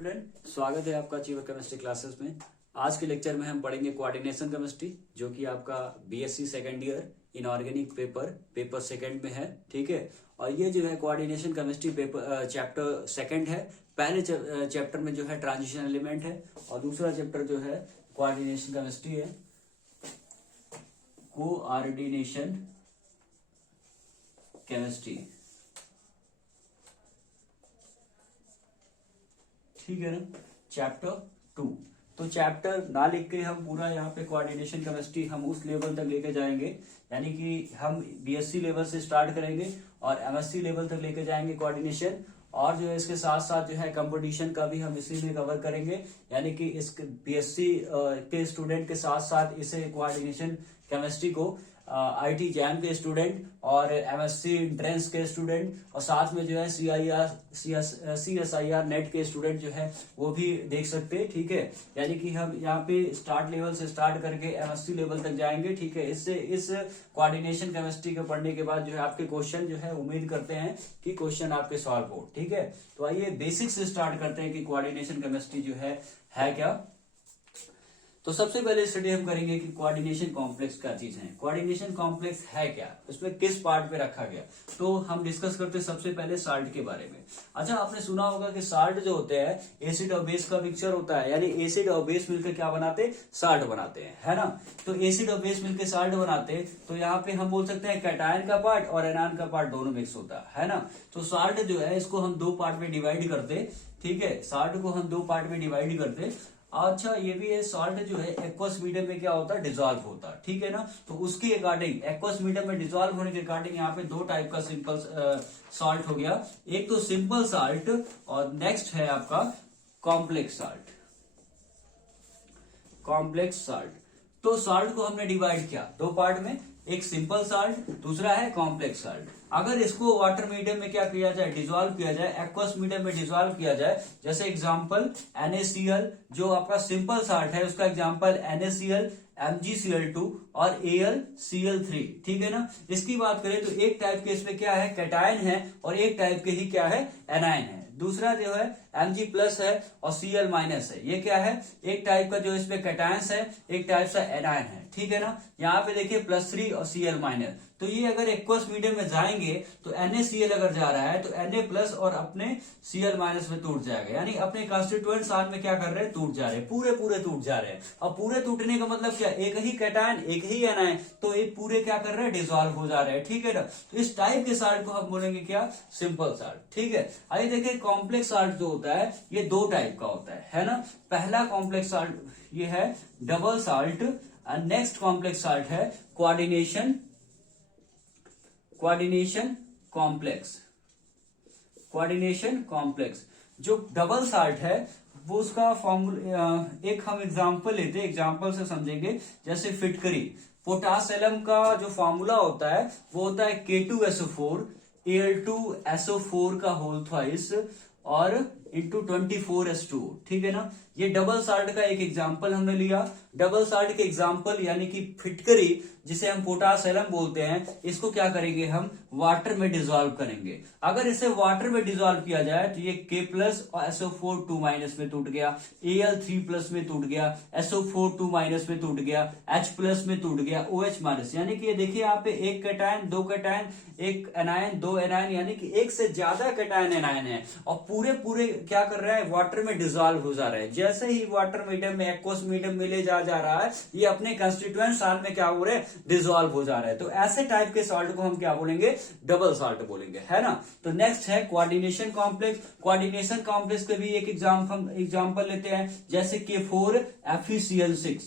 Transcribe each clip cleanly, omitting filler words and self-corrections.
Student, स्वागत है आपका अचीवर केमिस्ट्री क्लासेस में। आज के लेक्चर में हम पढ़ेंगे कोऑर्डिनेशन केमिस्ट्री, जो कि आपका BSc second year inorganic paper second में है। ठीक है, और ये जो है coordination chemistry paper chapter second है। पहले चैप्टर में जो है ट्रांजिशन एलिमेंट है और दूसरा चैप्टर जो है कोऑर्डिनेशन केमिस्ट्री है, कोऑर्डिनेशन केमिस्ट्री। ठीक है ना, चैप्टर 2। तो चैप्टर ना लिख के हम पूरा यहाँ पे कोऑर्डिनेशन केमिस्ट्री हम उस लेवल तक लेके जाएंगे, यानी कि हम बीएससी लेवल से स्टार्ट करेंगे और एमएससी लेवल तक लेके जाएंगे कोऑर्डिनेशन। और जो है इसके साथ साथ जो है कंपटीशन का भी हम इसी में कवर करेंगे, यानी कि इस बीएससी के स्टूडेंट के साथ साथ इसे कोऑर्डिनेशन केमिस्ट्री को आईटी जैम के स्टूडेंट और एमएससी एंट्रेंस के स्टूडेंट और साथ में जो है सीएसआईआर नेट के स्टूडेंट जो है वो भी देख सकते हैं। ठीक है, यानी कि हम यहाँ पे स्टार्ट लेवल से स्टार्ट करके एमएससी लेवल तक जाएंगे। ठीक है, इससे इस कोऑर्डिनेशन केमिस्ट्री को पढ़ने के बाद जो है आपके क्वेश्चन जो है उम्मीद करते हैं कि क्वेश्चन आपके सॉल्व हो। ठीक है, तो आइए बेसिक से स्टार्ट करते हैं कि कोऑर्डिनेशन केमिस्ट्री जो है क्या। तो सबसे पहले स्टडी हम करेंगे कि कोऑर्डिनेशन कॉम्प्लेक्स क्या चीज है। कोऑर्डिनेशन कॉम्प्लेक्स है क्या, उसमें किस पार्ट पे रखा गया, तो हम डिस्कस करते हैं सबसे पहले साल्ट के बारे में। अच्छा, आपने सुना होगा कि साल्ट जो होते हैं एसिड और बेस का मिक्सचर होता है, यानी एसिड और बेस मिलकर क्या बनाते हैं, साल्ट बनाते हैं, है ना। तो एसिड और बेस मिलकर साल्ट बनाते हैं, तो यहाँ पे हम बोल सकते हैं कैटायन का पार्ट और एनायन का पार्ट दोनों मिक्स होता है ना। तो साल्ट जो है इसको हम दो पार्ट में डिवाइड करते। ठीक है, साल्ट को हम दो पार्ट में डिवाइड करते। अच्छा, ये भी है, सॉल्ट जो है एक्वस मीडियम में क्या होता है, डिजोल्व होता है। ठीक है ना, तो उसके अकॉर्डिंग एक्वस मीडियम में डिजोल्व होने के अकॉर्डिंग यहाँ पे दो टाइप का सिंपल सॉल्ट हो गया। एक तो सिंपल सॉल्ट और नेक्स्ट है आपका कॉम्प्लेक्स सॉल्ट। कॉम्प्लेक्स सॉल्ट, तो सॉल्ट को हमने डिवाइड किया दो पार्ट में, एक सिंपल सॉल्ट, दूसरा है कॉम्प्लेक्स सॉल्ट। अगर इसको वाटर मीडियम में क्या किया जाए, डिसॉल्व किया जाए, एक्वस मीडियम में डिसॉल्व किया जाए, जैसे एग्जांपल NaCl जो आपका सिंपल सॉल्ट है उसका एग्जांपल NaCl, MgCl2 और AlCl3। ठीक है ना, इसकी बात करें तो एक टाइप के इसमें क्या है, कैटायन है और एक टाइप के ही क्या है, एनायन है। दूसरा जो है Mg प्लस है और Cl माइनस है, ये क्या है, एक टाइप का जो इसमें कैटायंस है, एक टाइप सा एनायन है। ठीक है ना, यहाँ पे देखिए +3 और Cl माइनस। तो ये अगर एक्वस मीडियम में जाएंगे तो NaCl अगर जा रहा है तो Na प्लस और अपने Cl माइनस में टूट जाएगा, यानी अपने कंस्टिट्यूएंट साथ में क्या कर रहे हैं, टूट जा रहे हैं, पूरे टूट जा रहे हैं। और पूरे टूटने का मतलब क्या, एक ही कैटायन एक ही एनायन, तो ये पूरे क्या कर रहे हैं, डिसॉल्व हो जा रहे हैं। ठीक है ना, तो इस टाइप के साल्ट को हम बोलेंगे क्या, सिंपल साल्ट। ठीक है, आइए देखिए कॉम्प्लेक्स साल्ट जो होता है ये दो टाइप का होता है ना। पहला कॉम्प्लेक्स साल्ट ये है डबल साल्ट और नेक्स्ट कॉम्प्लेक्स साल्ट है कोऑर्डिनेशन कॉम्प्लेक्स। कोऑर्डिनेशन कॉम्प्लेक्स जो डबल साल्ट है वो उसका फॉर्मूला एक हम एग्जांपल लेते हैं, एग्जांपल से समझेंगे। जैसे फिटकरी, पोटासियम का जो फॉर्मूला होता है वो होता है K2SO4 Al2SO4 का होल ट्वाइस और इंटू 24S2। ठीक है ना, ये डबल साल्ट का एक एग्जाम्पल हमने लिया। डबल साल्ट के एग्जाम्पल यानी कि फिटकरी जिसे हम पोटासियम बोलते हैं, इसको क्या करेंगे, हम वाटर में डिसॉल्व करेंगे। अगर इसे वाटर में डिसॉल्व किया जाए तो ये K प्लस और SO4 2 माइनस में टूट गया, Al3 प्लस में टूट गया, SO4 2 माइनस में टूट गया, H प्लस में टूट गया, OH माइनस। यानी कि ये देखिए यहाँ पे एक कैटायन, दो कैटायन, एक एनायन, दो एनायन, यानी कि एक से ज्यादा कैटायन एनायन है और पूरे क्या कर रहा है, वाटर में डिसॉल्व हो जा रहा है। जैसे ही वाटर मीडियम में एक्वस मीडियम में ले जा रहा है, ये अपने कंस्टिट्यूएंट साल्ट में क्या हो रहे हैं, डिसॉल्व हो जा रहा है। तो ऐसे टाइप के साल्ट को हम क्या बोलेंगे, डबल साल्ट बोलेंगे, है ना। तो नेक्स्ट है कोऑर्डिनेशन कॉम्प्लेक्स। कोऑर्डिनेशन कॉम्प्लेक्स के भी एक एग्जांपल लेते हैं, जैसे K4FeCl6।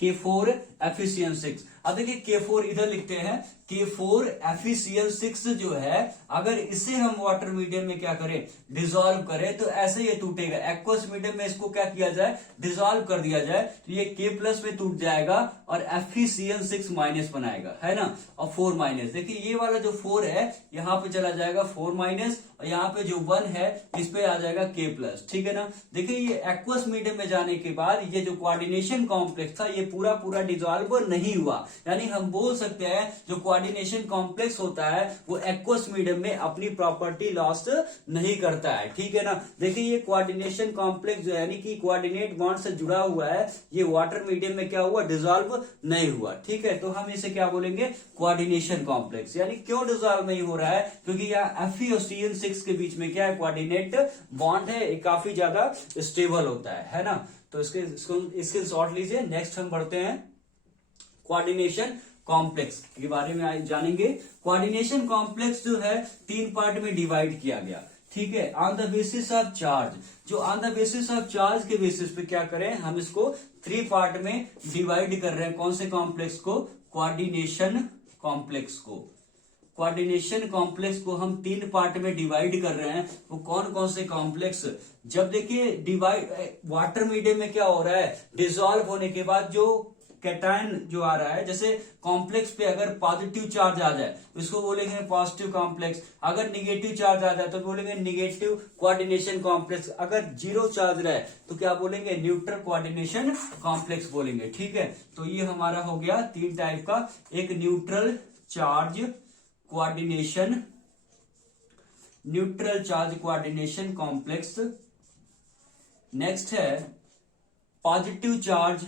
K4FeCl6, अब देखिए K4 इधर लिखते हैं, K4FeCl6 जो है अगर इसे हम वाटर मीडियम में क्या करें, डिसॉल्व करें, तो ऐसे ये टूटेगा। एक्वस मीडियम में इसको क्या किया जाए, डिसॉल्व कर दिया जाए, तो ये K प्लस में टूट जाएगा और FeCl6 माइनस बनाएगा, है ना, और 4 माइनस। देखिए ये वाला जो 4 है यहाँ पे चला जाएगा 4 माइनस और यहाँ पे जो 1 है इस पे आ जाएगा K प्लस। ठीक है ना, देखिए ये एक्वस मीडियम में जाने के बाद ये जो कोऑर्डिनेशन कॉम्प्लेक्स था ये पूरा डिसॉल्व नहीं हुआ, यानी हम बोल सकते हैं जो कोऑर्डिनेशन कॉम्प्लेक्स होता है वो एक्वस मीडियम में अपनी प्रॉपर्टी लॉस्ट नहीं करता है, ठीक है ना। देखिए ये कोऑर्डिनेशन कॉम्प्लेक्स जो है यानी कि कोऑर्डिनेट बॉन्ड से जुड़ा हुआ है, ये वाटर मीडियम में क्या हुआ, डिसॉल्व नहीं हुआ, ठीक है। तो हम इसे क्या बोलेंगे, कोऑर्डिनेशन कॉम्प्लेक्स। यानी क्यों डिसॉल्व नहीं हो रहा है, क्योंकि यहाँ Fe और Cl6 के बीच में क्या है, कोऑर्डिनेट बॉन्ड है, ये काफी ज्यादा स्टेबल होता है ना। तो इसके शॉर्ट लीजिए। नेक्स्ट हम बढ़ते हैं कोऑर्डिनेशन कॉम्प्लेक्स के बारे में जानेंगे। कोऑर्डिनेशन कॉम्प्लेक्स जो है 3 पार्ट में डिवाइड किया गया, ठीक है, on the basis of charge. जो on the basis of charge के बेसिस पे क्या करें, हम इसको 3 पार्ट में डिवाइड कर रहे हैं। कौन से कॉम्प्लेक्स को, कोऑर्डिनेशन कॉम्प्लेक्स को। कोऑर्डिनेशन कॉम्प्लेक्स को हम 3 पार्ट में डिवाइड कर रहे हैं। वो कौन कौन से कॉम्प्लेक्स, जब देखिए डिवाइड वाटर मीडियम में क्या हो रहा है, डिसॉल्व होने के बाद जो कैटायन जो आ रहा है, जैसे कॉम्प्लेक्स पे अगर पॉजिटिव चार्ज आ जाए तो इसको बोलेंगे पॉजिटिव कॉम्प्लेक्स, अगर निगेटिव चार्ज आ जाए तो बोलेंगे निगेटिव कोऑर्डिनेशन कॉम्प्लेक्स, अगर जीरो चार्ज रहे तो क्या बोलेंगे, न्यूट्रल कोऑर्डिनेशन कॉम्प्लेक्स बोलेंगे, ठीक है। तो ये हमारा हो गया 3 टाइप का, एक neutral charge coordination complex. Next है positive charge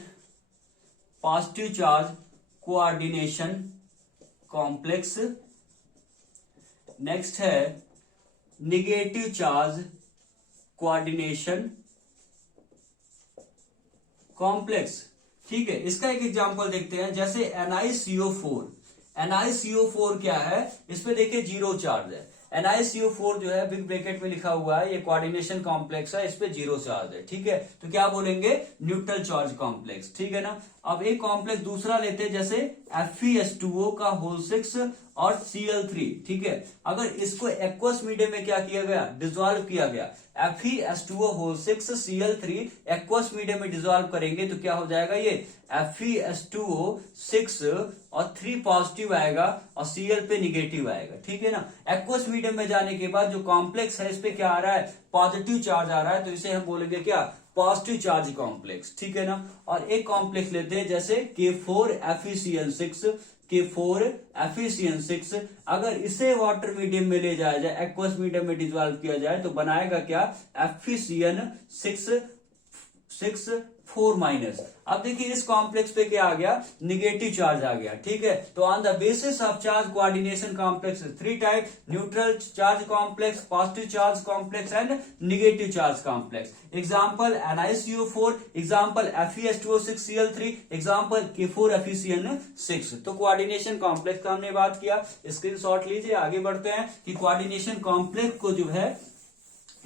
coordination complex. Next है निगेटिव चार्ज कोऑर्डिनेशन कॉम्प्लेक्स, ठीक है। इसका एक एग्जांपल देखते हैं, जैसे NiCO4 क्या है, इसमें देखिए जीरो चार्ज है। NiCO4 जो है बिग ब्रैकेट में लिखा हुआ है, ये कोऑर्डिनेशन कॉम्प्लेक्स है, इस पे जीरो चार्ज है, ठीक है। तो क्या बोलेंगे, न्यूट्रल चार्ज कॉम्प्लेक्स, ठीक है ना। अब एक कॉम्प्लेक्स दूसरा लेते हैं, जैसे FeS2O का होल 6 और Cl3, ठीक है। अगर इसको एक्वस मीडियम में क्या किया गया, डिसॉल्व किया गया, FeS2O होल 6 Cl3 एक्वस मीडियम में डिसॉल्व करेंगे तो क्या हो जाएगा, ये FeS2O 6 और 3 पॉजिटिव आएगा और Cl पे निगेटिव आएगा, ठीक है ना। एक्वस मीडियम में जाने के बाद जो कॉम्प्लेक्स है इस पे क्या आ रहा है, पॉजिटिव चार्ज आ रहा है, तो इसे हम बोलेंगे क्या, पॉजिटिव चार्ज कॉम्प्लेक्स, ठीक है ना। और एक कॉम्प्लेक्स लेते हैं, जैसे K4FeCl6, अगर इसे वाटर मीडियम में ले जाया जाए, एक्वस मीडियम में डिसॉल्व किया जाए तो बनाएगा क्या, FeCl6 अब देखिए इस कॉम्प्लेक्स पे क्या आ गया, निगेटिव चार्ज आ गया, ठीक है। तो on the basis of charge coordination complex 3 type, neutral charge complex, positive charge complex and negative charge complex. Example NiCO4, example FeS2O6 Cl3, example K4FeCl6। तो कोऑर्डिनेशन कॉम्प्लेक्स का हमने बात किया, स्क्रीनशॉट लीजिए। आगे बढ़ते हैं कि कोऑर्डिनेशन कॉम्प्लेक्स को जो है,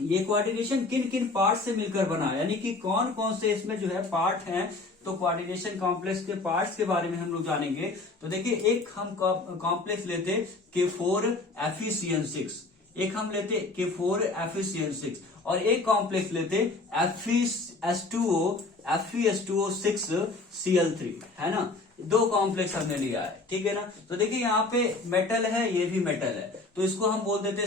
ये कोऑर्डिनेशन किन किन पार्ट से मिलकर बना, यानी कि कौन कौन से इसमें जो है पार्ट हैं। तो कोऑर्डिनेशन कॉम्प्लेक्स के पार्ट्स के बारे में हम लोग जानेंगे। तो देखिए एक हम कॉम्प्लेक्स लेते K4FeCl6, एक हम लेते K4FeCl6 और एक कॉम्प्लेक्स लेते FeS2O6 Cl3, है ना। 2 कॉम्प्लेक्स हमने लिया है, ठीक है ना। तो देखिए यहाँ पे मेटल है, ये भी मेटल है, तो इसको हम बोल देते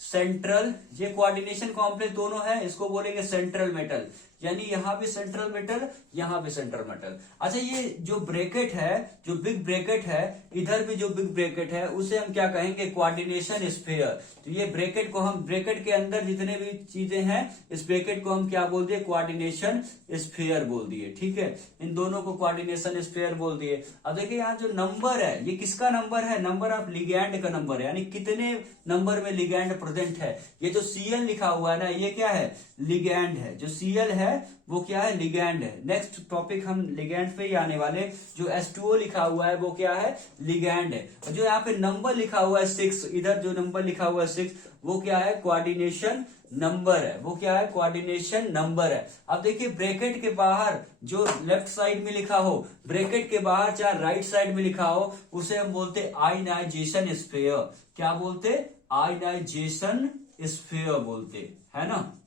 सेंट्रल, ये कोऑर्डिनेशन कॉम्प्लेक्स दोनों है, इसको बोलेंगे सेंट्रल मेटल, यानी यहां भी सेंट्रल मेटल, यहां भी सेंट्रल मेटल। अच्छा ये जो ब्रैकेट है, जो बिग ब्रैकेट है, इधर भी जो बिग ब्रैकेट है उसे हम क्या कहेंगे, कोऑर्डिनेशन स्फीयर। तो ये ब्रैकेट को हम, ब्रैकेट के अंदर जितने भी चीजें हैं इस ब्रैकेट को हम क्या बोल दिए, कोऑर्डिनेशन स्फीयर बोल दिए, ठीक है। इन दोनों को कोऑर्डिनेशन स्फीयर बोल दिए। अब देखिए यहाँ जो नंबर है, ये किसका नंबर है, नंबर ऑफ लिगैंड का नंबर है, यानी कितने नंबर में लिगैंड प्रेजेंट है। ये जो Cl लिखा हुआ है ना, ये क्या है, लिगैंड है। जो Cl है वो क्या है, लिगैंड है। नेक्स्ट टॉपिक हम लिगैंड पे ही आने वाले। जो H2O लिखा हुआ है वो क्या है, लिगैंड है। और जो यहाँ पे नंबर लिखा हुआ है 6, इधर जो नंबर लिखा हुआ है 6, वो क्या है, कोऑर्डिनेशन नंबर है, वो क्या है, कोऑर्डिनेशन नंबर है। अब देखिए ब्रैकेट के बाहर जो लेफ्ट साइड में लिखा हो, ब्रैकेट के बाहर चाहे राइट साइड में लिखा हो, उसे हम बोलते आयनाइजेशन स्फीयर। क्या बोलते, आयनाइजेशन स्फीयर बोलते, है ना,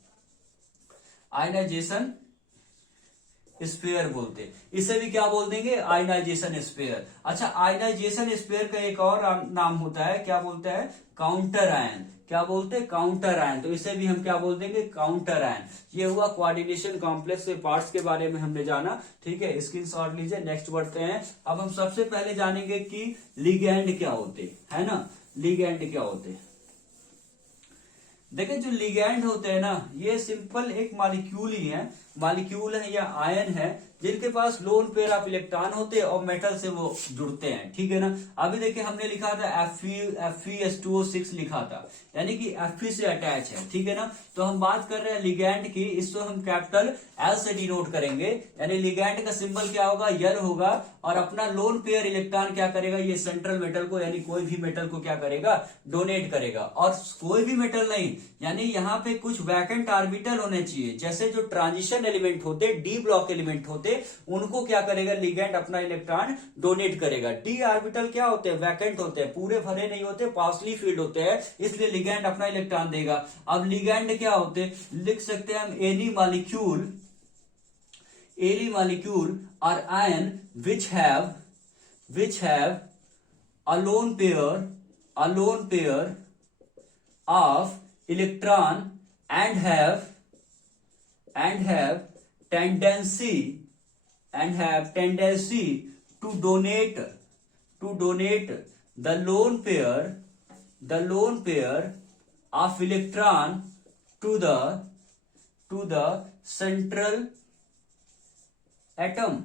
आयनाइजेशन स्पेयर बोलते हैं। इसे भी क्या बोल देंगे, आयनाइजेशन स्पेयर। अच्छा, आयनाइजेशन स्पेयर का एक और नाम होता है, क्या बोलता है, काउंटर आयन। क्या बोलते हैं, काउंटर आयन। तो इसे भी हम क्या बोल देंगे, काउंटर आयन। ये हुआ कोऑर्डिनेशन कॉम्प्लेक्स के पार्ट्स के बारे में हमने जाना। ठीक है, स्क्रीनशॉट लीजिए, नेक्स्ट बढ़ते हैं। अब हम सबसे पहले जानेंगे कि लिगैंड क्या होते है ना, लिगैंड क्या होते हैं। देखिए, जो लिगैंड होते हैं ना, ये सिंपल एक मॉलिक्यूल ही है, मॉलिक्यूल है या आयन है, जिनके पास लोन पेयर ऑफ इलेक्ट्रॉन होते हैं और मेटल से वो जुड़ते हैं। ठीक है ना। अभी देखिए हमने लिखा था Fe2O6 लिखा था, यानी कि Fe से अटैच है। ठीक है ना। तो हम बात कर रहे हैं लिगैंड की, इसको हम कैपिटल L से डिनोट करेंगे, यानी लिगैंड का सिंबल क्या होगा, यल होगा, और अपना लोन पेयर इलेक्ट्रॉन क्या करेगा, ये सेंट्रल मेटल को, यानी कोई भी मेटल को क्या करेगा, डोनेट करेगा। और कोई भी मेटल नहीं, यानी यहाँ पे कुछ वैकेंट ऑर्बिटल होने चाहिए, जैसे जो ट्रांजिशन एलिमेंट होते, डी ब्लॉक एलिमेंट होते, उनको क्या करेगा, लिगैंड अपना इलेक्ट्रॉन डोनेट करेगा। डी ऑर्बिटल क्या होते हैं, वैकेंट होते हैं, पूरे भरे नहीं होते, पार्शली फील्ड होते हैं, इसलिए लिगैंड अपना इलेक्ट्रॉन देगा। अब लिगैंड क्या होते हैं, लिख सकते हैं हम एनी मॉलिक्यूल और ion which have a lone pair of electron and have tendency to donate the lone pair of electron to the central atom,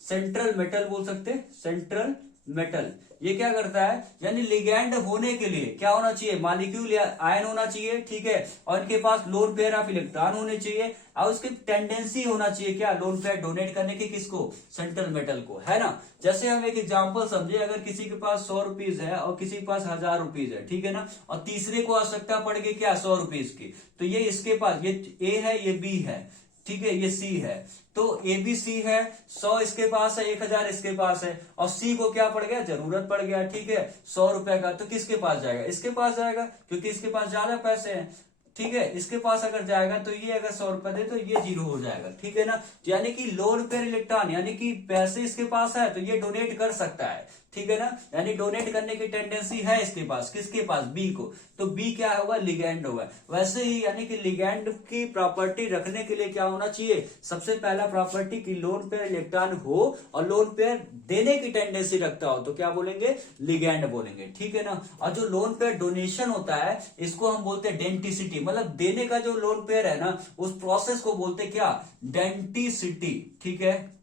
central metal बोल सकते हैं, सेंट्रल मेटल। ये क्या करता है, यानी लिगैंड होने के लिए क्या होना चाहिए, मॉलिक्यूल या आयन होना चाहिए। ठीक है, और इनके पास लोन पेयर ऑफ इलेक्ट्रॉन होने चाहिए, और उसकी टेंडेंसी होना चाहिए क्या, लोन पेयर डोनेट करने की, किसको, सेंट्रल मेटल को, है ना। जैसे हम एक एग्जांपल समझे, अगर किसी के पास 100 रुपीज है और किसी के पास 1000 रुपीज है, ठीक है ना, और तीसरे को आवश्यकता पड़ गई क्या, 100 रुपीज की, तो ये इसके पास, ये ए है, ये बी है, ठीक है, ये सी है, तो ABC है, 100 इसके पास है, 1000 इसके पास है, और C को क्या पड़ गया, जरूरत पड़ गया, ठीक है, 100 रुपए का, तो किसके पास जाएगा, इसके पास जाएगा, क्योंकि इसके पास ज्यादा पैसे हैं। ठीक है, इसके पास अगर जाएगा तो ये अगर 100 रुपए दे तो ये 0 हो जाएगा। ठीक है ना, यानी कि लोन पेयर इलेक्ट्रॉन, यानी कि पैसे इसके पास है तो ये डोनेट कर सकता है। ठीक है ना, यानी डोनेट करने की टेंडेंसी है इसके पास, किसके पास, बी को, तो बी क्या होगा, लिगैंड होगा। वैसे ही यानी कि लिगैंड की प्रॉपर्टी रखने के लिए क्या होना चाहिए, सबसे पहला प्रॉपर्टी की लोन पेयर इलेक्ट्रॉन हो और लोन पेयर देने की टेंडेंसी रखता हो, तो क्या बोलेंगे, लिगैंड बोलेंगे। ठीक है ना। और जो लोन पेयर डोनेशन होता है, इसको हम बोलते हैं डेंटिसिटी, मतलब देने का जो लोन पेयर है ना, उस प्रोसेस को बोलते क्या, डेंटिसिटी। ठीक है,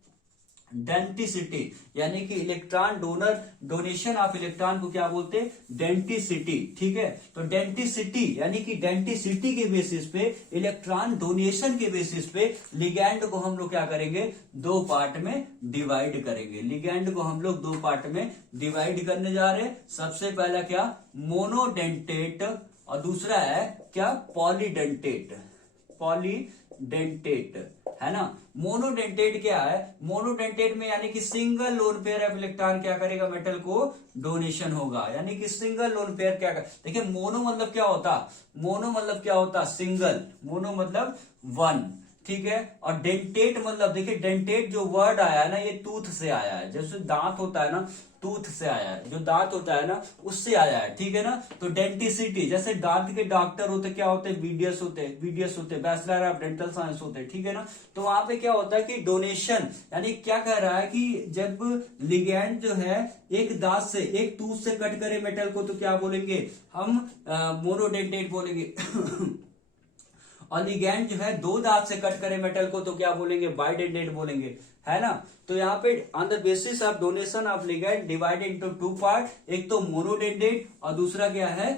डेंटिसिटी, यानी कि electron donor, donation of electron को क्या बोलते हैं, डेंटिसिटी। ठीक है, तो डेंटिसिटी यानी कि डेंटिसिटी के बेसिस पे, इलेक्ट्रॉन डोनेशन के बेसिस पे लिगैंड को हम लोग क्या करेंगे, 2 पार्ट में डिवाइड करेंगे। लिगैंड को हम लोग 2 पार्ट में डिवाइड करने जा रहे हैं। सबसे पहला क्या, मोनोडेंटेट, और दूसरा है क्या, पॉलीडेंटेट, है ना। मोनोडेंटेट क्या है, मोनोडेंटेट में यानी कि single loan pair of electron क्या करेगा, मेटल को डोनेशन होगा, यानी कि सिंगल लोन पेयर क्या कर, देखिए मोनो मतलब क्या होता, सिंगल, मोनो मतलब 1। ठीक है, और डेंटेट मतलब, देखिए डेंटेट जो वर्ड आया है ना, ये टूथ से आया है, जैसे दांत होता है ना, टूथ से आया है, जो दांत होता है ना उससे आया है। ठीक है ना, तो डेंटिसिटी, जैसे दांत के डॉक्टर होते क्या होते हैं, बीडीएस होते, बैचलर ऑफ डेंटल साइंस होते। ठीक है ना, तो वहां पे क्या होता है कि डोनेशन, यानी क्या कह रहा है कि जब लिगैंड जो है एक दांत से, एक टूथ से कट करे मेटल को, तो क्या बोलेंगे हम, मोनोडेंटेट बोलेंगे। और लिगैंड जो है 2 दांत से कट करे मेटल को, तो क्या बोलेंगे, बाइडेंटेट बोलेंगे, है ना। तो यहाँ पे on the basis of donation of ligand divided into 2 part, एक तो मोनोडेंटेट और दूसरा क्या है,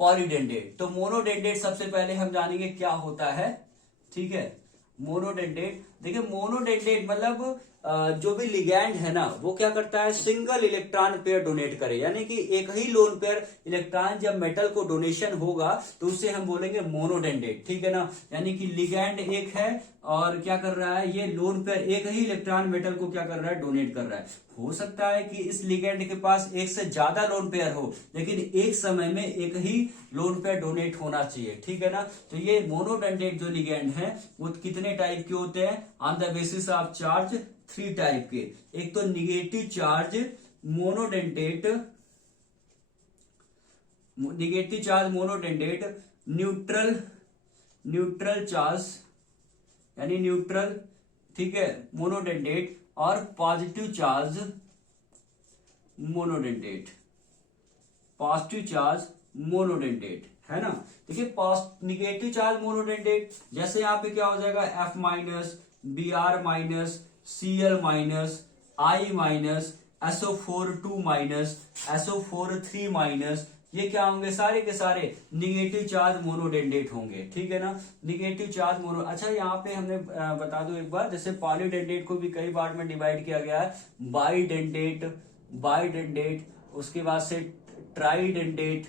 पॉलीडेंटेट। तो मोनोडेंटेट सबसे पहले हम जानेंगे क्या होता है। ठीक है, मोनोडेंटेट, देखिए मोनोडेंटेट मतलब जो भी लिगैंड है ना वो क्या करता है, सिंगल इलेक्ट्रॉन पेयर डोनेट करे, यानी कि एक ही लोन पेयर इलेक्ट्रॉन जब मेटल को डोनेशन होगा तो उससे हम बोलेंगे मोनोडेंडेट, ठीक है ना। यानी कि लिगैंड एक है और क्या कर रहा है, ये लोन पेयर एक ही इलेक्ट्रॉन मेटल को क्या कर रहा है, डोनेट कर रहा है। हो सकता है कि इस लिगैंड के पास एक से ज्यादा लोन पेयर हो, लेकिन एक समय में एक ही लोन पेयर डोनेट होना चाहिए, ठीक है ना। तो ये मोनोडेंडेट जो लिगैंड है वो कितने टाइप के होते हैं, on the basis of charge 3 type के। एक तो निगेटिव चार्ज मोनोडेंडेट, न्यूट्रल चार्ज यानी न्यूट्रल, ठीक है, मोनोडेंडेट, और पॉजिटिव चार्ज मोनोडेंडेट, है ना। देखिए निगेटिव चार्ज मोनोडेंडेट जैसे यहाँ पे क्या हो जाएगा, F minus, Br minus, Cl minus, I minus, SO4 2 minus, SO4 3 minus, ये क्या होंगे, सारे के सारे निगेटिव चार्ज मोनोडेंडेट होंगे, ठीक है ना। निगेटिव चार्ज मोनो, अच्छा यहाँ पे हमने बता दो एक बार, जैसे पॉलीडेंडेट को भी कई बार में डिवाइड किया गया है, बाईडेंडेट, उसके बाद से ट्राईडेंडेट।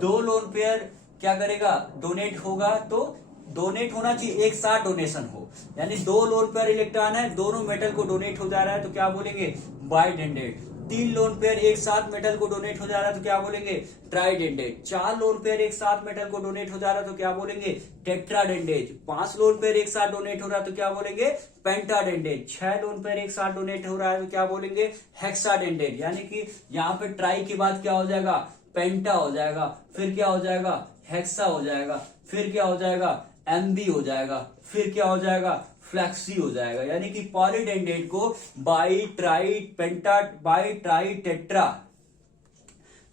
2 लोन पेयर क्या करेगा, डोनेट होगा, तो डोनेट होना चाहिए एक साथ डोनेशन हो, यानी 2 लोन पेयर इलेक्ट्रॉन है, दोनों मेटल को डोनेट हो जा रहा है तो क्या बोलेंगे, बाईडेंडेट। 3 लोन पेयर एक साथ मेटल को डोनेट हो जा रहा है तो क्या बोलेंगे, ट्राईडेंडेट। 4 लोन पेयर एक साथ मेटल को डोनेट हो जा रहा है तो क्या बोलेंगे, टेट्राडेंडेट। 5 लोन पेयर एक साथ डोनेट हो रहा है तो क्या बोलेंगे, पेंटाडेंडेट। 6 लोन पेयर एक साथ डोनेट हो रहा है तो क्या बोलेंगे, हेक्साडेंडेट। यानी कि यहाँ पे ट्राई के बाद क्या हो जाएगा, पेंटा हो जाएगा, फिर क्या हो जाएगा, हेक्सा हो जाएगा, फिर क्या हो जाएगा, एमबी हो जाएगा, फिर क्या हो जाएगा, फ्लैक्सी हो जाएगा। यानी कि पॉलीडेंडेट को by try penta, by try tetra,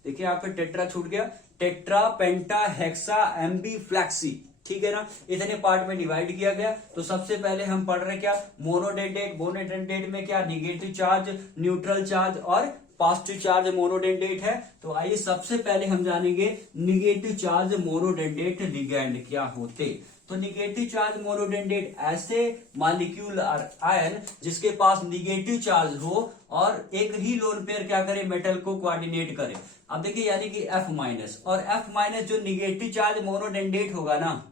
देखिए यहाँ पे टेट्रा छूट गया, टेट्रा, पेंटा, हेक्सा, एमबी, फ्लैक्सी, ठीक है ना। इतने पार्ट में डिवाइड किया गया। तो सबसे पहले हम पढ़ रहे क्या, मोनोडेंडेट में क्या, निगेटिव चार्ज, न्यूट्रल चार्ज और पॉजिटिव चार्ज मोनोडेंडेट है। तो आइए सबसे पहले हम जानेंगे निगेटिव चार्ज मोनोडेंडेट लिगैंड क्या होते। तो निगेटिव चार्ज मोनोडेंडेट ऐसे मॉलिक्यूल आयन जिसके पास निगेटिव चार्ज हो और एक ही लोन पेयर क्या करे, मेटल को कोऑर्डिनेट करे। अब देखिए यानी कि F माइनस, और F माइनस जो निगेटिव चार्ज मोनोडेंडेट होगा ना,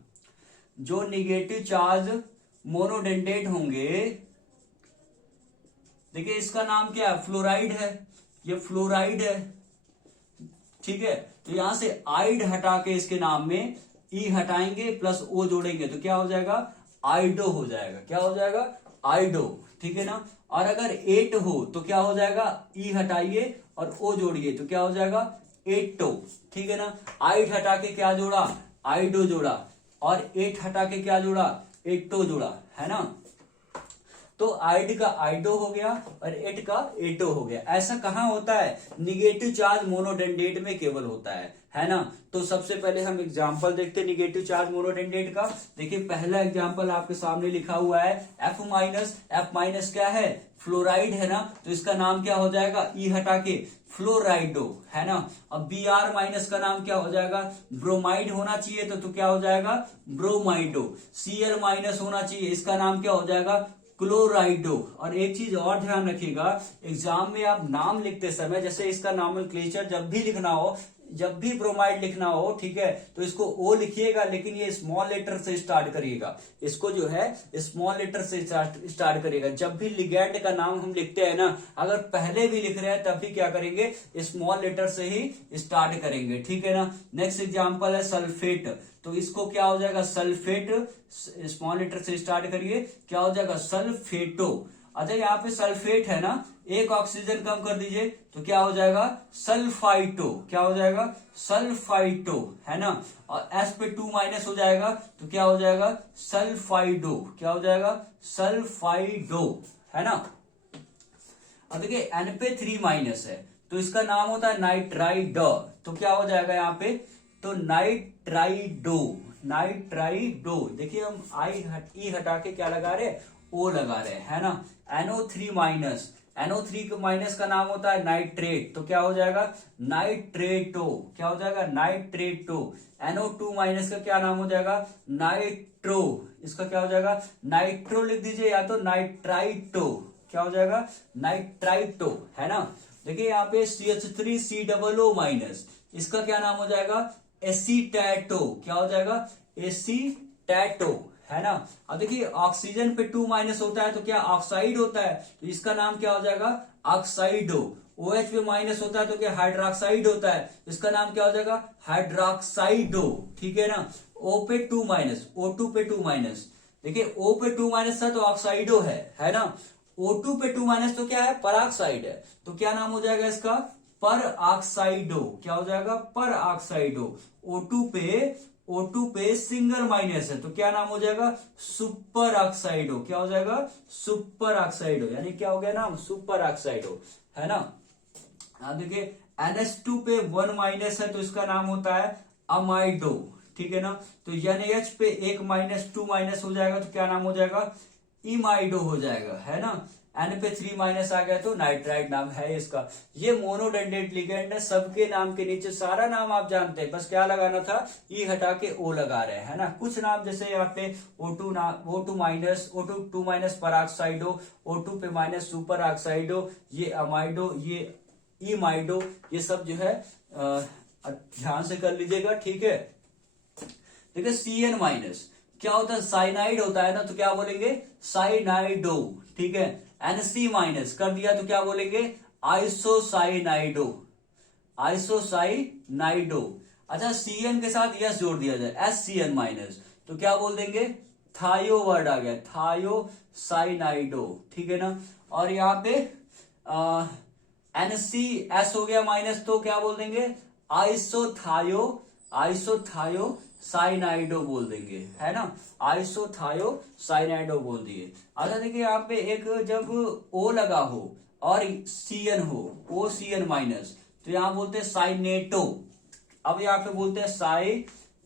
जो निगेटिव चार्ज मोनोडेंडेट होंगे, देखिए इसका नाम क्या है, फ्लोराइड है, ये फ्लोराइड है, ठीक है। तो यहां से आइड हटा के इसके नाम में ई हटाएंगे प्लस ओ जोड़ेंगे तो क्या हो जाएगा, आइडो हो जाएगा। क्या हो जाएगा, आइडो, ठीक है ना। और अगर 8 हो तो क्या हो जाएगा, ई हटाइए और ओ जोड़िए तो क्या हो जाएगा, एटो, ठीक है ना। आइड हटा के क्या जोड़ा, आइडो जोड़ा, और 8 हटा के क्या जोड़ा, एटो जोड़ा, है ना। तो आइड का आइडो हो गया और एट का एटो हो गया। ऐसा कहां होता है, निगेटिव चार्ज मोनोडेंडेट में केवल होता है ना। तो सबसे पहले हम एग्जांपल देखते हैं निगेटिव चार्ज मोनोडेंडेट का। देखिए पहला एग्जांपल आपके सामने लिखा हुआ है F माइनस। F माइनस क्या है, फ्लोराइड है ना, तो इसका नाम क्या हो जाएगा, ई हटा के फ्लोराइडो, है ना। अब Br माइनस का नाम क्या हो जाएगा, ब्रोमाइड होना चाहिए तो क्या हो जाएगा, ब्रोमाइडो। Cl माइनस होना चाहिए, इसका नाम क्या हो जाएगा, क्लोराइडो। और एक चीज और ध्यान रखिएगा, एग्जाम में आप नाम लिखते समय, जैसे इसका नॉमेनक्लेचर जब भी लिखना हो, जब भी ब्रोमाइड लिखना हो, ठीक है, तो इसको ओ लिखिएगा, लेकिन ये स्मॉल लेटर से स्टार्ट करिएगा। इसको जो है स्मॉल लेटर से स्टार्ट करिएगा। जब भी लिगैंड का नाम हम लिखते हैं ना, अगर पहले भी लिख रहे हैं तब भी क्या करेंगे, स्मॉल लेटर से ही स्टार्ट करेंगे, ठीक है ना। नेक्स्ट एग्जाम्पल है सल्फेट। तो इसको क्या हो जाएगा, सल्फेट, स्मॉल लेटर से स्टार्ट करिए, क्या हो जाएगा, सल्फेटो। अच्छा यहाँ पे सल्फेट है ना, एक ऑक्सीजन कम कर दीजिए तो क्या हो जाएगा, सल्फाइटो। क्या हो जाएगा, सल्फाइटो, है ना। और एस पे 2 माइनस हो जाएगा तो क्या हो जाएगा, सल्फाइडो। क्या हो जाएगा, सल्फाइडो, है ना। अब देखिए एन पे 3 माइनस है तो इसका नाम होता है नाइट्राइड। तो क्या हो जाएगा यहाँ पे, तो नाइट्राइडो, नाइट्राइडो। देखिए हम ई हटा के क्या लगा रहे, ओ लगा रहे, है ना। NO3 माइनस, NO3 माइनस का नाम होता है नाइट्रेट, तो क्या हो जाएगा नाइट्रेटो, क्या हो जाएगा नाइट्रेटो। NO2 माइनस का क्या नाम हो जाएगा नाइट्रो, इसका क्या हो जाएगा नाइट्रो लिख दीजिए, या तो नाइट्राइटो, क्या हो जाएगा नाइट्राइटो, है ना। देखिए यहाँ पे CH3COO माइनस, इसका क्या नाम हो जाएगा एसीटैटो, क्या हो जाएगा एसीटैटो, है ना। अब देखिए ऑक्सीजन पे 2 माइनस होता है तो क्या ऑक्साइड होता है, तो इसका नाम क्या हो जाएगा ऑक्साइडो। OH पे माइनस होता है तो क्या हाइड्रोक्साइड होता है, इसका नाम क्या हो जाएगा हाइड्रोक्साइडो, ठीक है ना। O पे 2 माइनस, O2 पे 2 माइनस, देखिए O पे 2 माइनस था तो ऑक्साइडो है ना। O2 पे 2 माइनस तो क्या है पराक्साइड है, तो क्या नाम हो जाएगा इसका पर ऑक्साइडो, क्या हो जाएगा पर ऑक्साइडो। O2 पे सिंगल माइनस है तो क्या नाम हो जाएगा सुपर ऑक्साइडो, क्या हो जाएगा सुपर ऑक्साइडो, यानी क्या हो गया नाम सुपर ऑक्साइडो, है ना। अब देखिए NH2 पे 1 माइनस है तो इसका नाम होता है अमाइडो, ठीक है ना। तो NH पे 1 माइनस 2 माइनस हो जाएगा तो क्या नाम हो जाएगा इमाइडो हो जाएगा, है ना। N पे 3 माइनस आ गया तो नाइट्राइड नाम है इसका। ये मोनोडेंडेट लिगेंड है, सबके नाम के नीचे सारा नाम आप जानते हैं, बस क्या लगाना था ई हटा के O लगा रहे हैं, है ना। कुछ नाम जैसे यहाँ पे O2 minus, O2 minus पराक्साइडो, O2 पे माइनस सुपर ऑक्साइडो, ये अमाइडो, ये इमाइडो, ये सब जो है ध्यान से कर लीजिएगा, ठीक है। देखिए CN माइनस क्या होता है साइनाइड होता है ना, तो क्या बोलेंगे साइनाइडो, ठीक है। NC माइनस कर दिया तो क्या बोलेंगे आइसोसाइनाइडो, आइसोसाइनाइडो। अच्छा CN के साथ यस जोड़ दिया जाए SCN माइनस तो क्या बोल देंगे थायो वर्ड आ गया थायोसाइनाइडो, ठीक है ना। और यहाँ पे NCS हो गया माइनस तो क्या बोल देंगे आइसोथायो साइनाइडो बोल देंगे, है ना। आइसोथायो साइनाइडो बोल दिए। अच्छा देखिए यहाँ पे एक जब O लगा हो और CN हो OCN माइनस तो यहाँ बोलते हैं साइनेटो। अब यहाँ पे बोलते हैं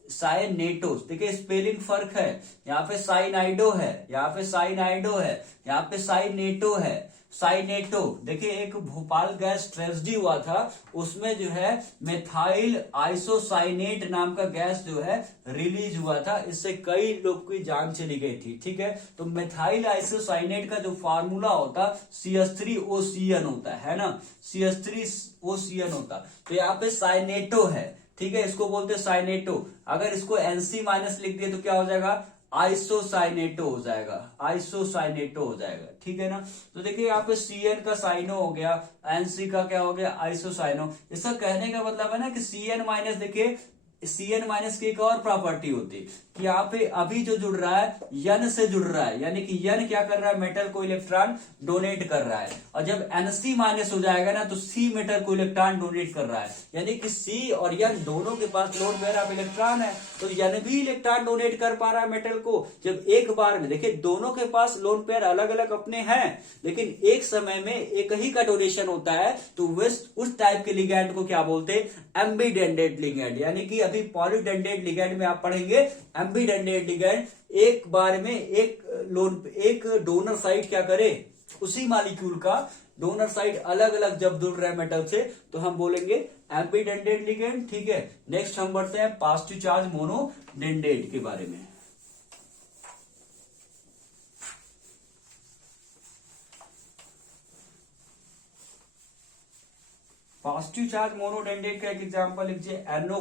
साइनेटो, देखिए स्पेलिंग फर्क है, यहाँ पे साइनाइडो है, यहाँ पे साइनाइडो है, यहाँ पे साइनेटो है। साइनेटो देखिए एक भोपाल गैस ट्रेजेडी हुआ था, उसमें जो है मेथाइल आइसोसाइनेट नाम का गैस जो है रिलीज हुआ था, इससे कई लोग की जान चली गई थी, ठीक है। तो मेथाइल आइसोसाइनेट का जो फार्मूला होता CH3OCN होता है ना, CH3OCN होता, तो यहाँ पे साइनेटो है, ठीक है, इसको बोलते हैं साइनेटो। अगर इसको NC माइनस लिख दिए तो क्या हो जाएगा आइसोसाइनेटो हो जाएगा, आइसोसाइनेटो हो जाएगा, ठीक है ना। तो देखिए यहाँ पे CN का साइनो हो गया, NC का क्या हो गया आइसोसाइनो। इसका कहने का मतलब है ना कि CN माइनस, देखिए CN माइनस की एक और प्रॉपर्टी होती कि यहाँ पे अभी जो जुड़ रहा है यन से जुड़ रहा है, यानी कि यन क्या कर रहा है मेटल को इलेक्ट्रॉन डोनेट कर रहा है, और जब NC माइनस हो जाएगा ना तो C मेटल को इलेक्ट्रॉन डोनेट कर रहा है, यानी कि C और यन दोनों के पास लोन पेयर ऑफ इलेक्ट्रॉन है, तो यन भी इलेक्ट्रॉन डोनेट कर पा रहा है मेटल को। जब एक बार में देखिए दोनों के पास लोन पेयर अलग अलग अपने हैं, लेकिन एक समय में एक ही का डोनेशन होता है, तो उस टाइप के लिगैंड को क्या बोलते हैं एम्बीडेंडेट लिगैंड, यानी कि अभी पॉलीडेंडेट लिगैंड में आप पढ़ेंगे एम्बीडेंडेट लिगैंड एक बार में एक डोनर साइड क्या करे उसी मॉलिक्यूल का डोनर साइड अलग अलग जब जुड़ रहे मेटल से तो हम बोलेंगे एम्बीडेंडेट लिगैंड, ठीक है। नेक्स्ट हम बढ़ते हैं पॉजिटिव चार्ज मोनोडेंडेट के बारे में। पॉजिटिव चार्ज मोनोडेंडेट का एक एग्जांपल लिखिए NO+,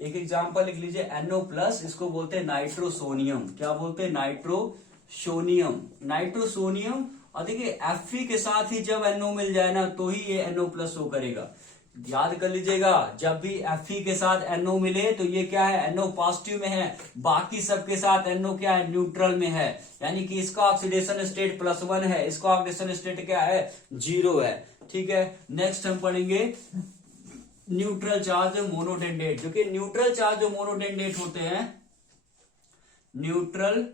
एक एग्जांपल लिख लीजिए NO+, इसको बोलते हैं नाइट्रोसोनियम, क्या बोलते हैं नाइट्रोसोनियम, नाइट्रोसोनियम। और देखिए Fe के साथ ही जब NO मिल जाए ना तो ही ये NO+ शो करेगा, याद कर लीजिएगा, जब भी Fe के साथ NO मिले तो ये क्या है NO पॉजिटिव में है, बाकी सबके साथ NO क्या है न्यूट्रल में है, यानी कि इसका ऑक्सीडेशन स्टेट +1 है, इसका ऑक्सीडेशन स्टेट क्या है 0 है, ठीक है। नेक्स्ट हम पढ़ेंगे न्यूट्रल चार्ज मोनोडेंडेट, जो कि न्यूट्रल चार्ज जो मोनोडेंडेट होते हैं, न्यूट्रल